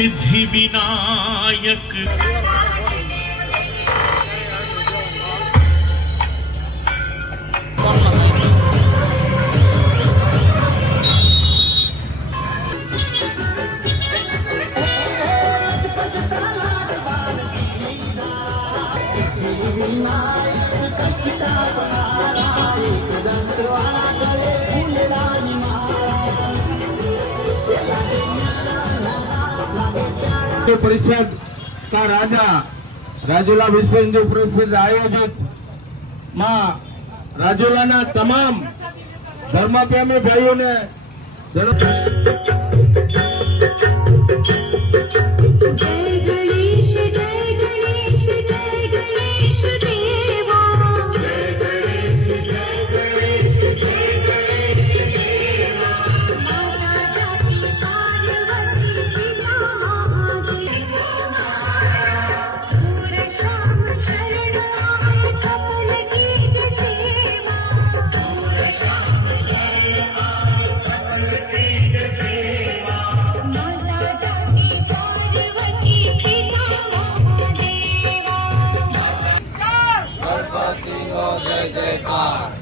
सिद्धि विनायक। परिषद का राजा राजूला विश्व हिंदू परिषद आयोजित मां राजूला तमाम धर्मप्रेमी भाइयों ने जय जयकार।